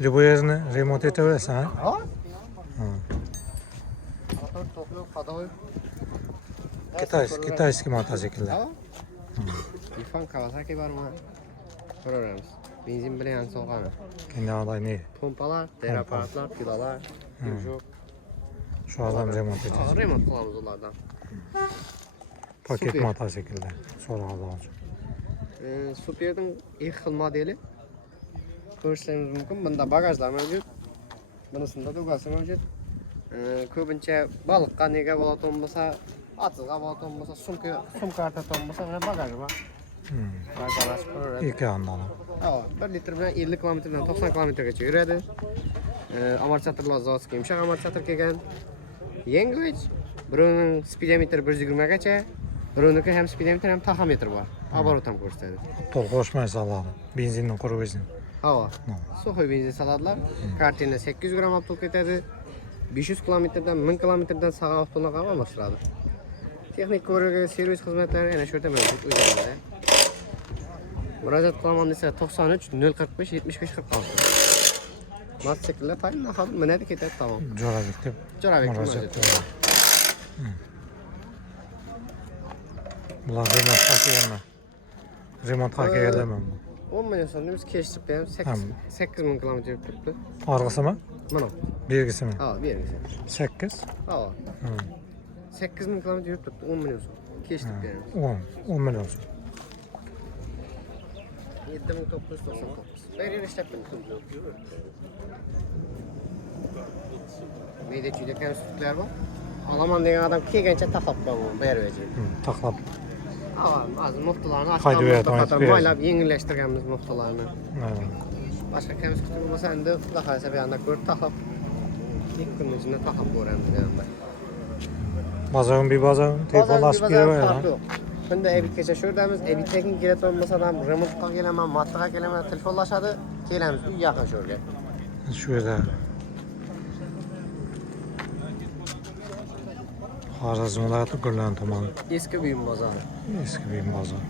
Bu yerini remont edebilirsin ha? Ha? Ha. Motor toplu kadoy. Kitayski motosikllar. Ha? İrfan Kawasaki var mı? Sorarız. Benzin bile yansı soğanı. Kenarda ne? Pompalar, deraparatlar, pilalar. Şu adam remont edecek. Remont kılavuz onlardan. Paket Super. motosikletler. Sonra alacağım. Super'ın ilk xil modeli. Ko'rishimiz mumkin. Bunda bagajlar mavjud. Bunisida tugasi mavjud. Ko'pincha baliqqa nega bo'ladigan bo'lsa, atizga bo'ladigan bo'lsa, sumka tortadigan bo'lsa, mana bagaj bor. Bagaj ko'radi. İki andalı. Ha, 1 litr bilan 50 kilometrdan 90 kilometrgacha yuradi. Amortisatorlar zavodskiy yumshoq amortisator kelgan. Yengil. Birovning speedometri 120 gacha, birovniki ham speedometr ham taxometr bor. Оборот ham ko'rsatadi. To'lqo'shmay saladi. Benzinni qurib benzin. Hava. Suxoy benzin saladilar. Kartina 800 gram olib ketadi. 500 kilometrdan 1000 kilometrdan sağa avtoni qilib almashtiradi. Texnik ko'rigi, servis xizmatlari yana shu yerda mavjud o'zingizda. Murojaat qilaman desa 93 045 75 46. Mototsikllar tayinli hal minadi ketadi tamom. Jo'rabek deb. Jo'rabek murojaat mavjud. qiladi. Bular remontga kelma. Remontga keladimi? 10 milyon so'mimiz kechib beramiz. 8000 kilometr yurib turibdi. Orqasimi? Mana. Bergisimi? Ha, beramiz. 8. Ha. 8000 kilometr yurib turibdi. 10 milyon so'm. Kechib beramiz. 10 milyon so'm. 7999. Beri ishlab beramiz. Meyda chuyda kamchiliklar bor. Olaman degan odam kelgancha taxlab qo'yaman, berib beradi. Taxlab. Hozir muxtalarni Haydab ochib beradi, qator moylab yengillashtirganmiz muxtalarni. Boshqa kamchilik bo'lmasa endi xudo xolasa bu yoqda ko'rib taxlab 2 kun ichida taxlab ko'ramiz deganman. Bazarın bir bazarın telefonlaşıp geliyor. Bunda Ebitgacha shu yerdamiz. Ebitga keladigan bo'lsa ham remontga kelaman, matga kelaman, telefonlashadi. Kelamiz, uy yaqin shu yerga. Şu yerda. Xorazm viloyati Gurlan tumani. Eski buyum bozori. Eski bir bazar.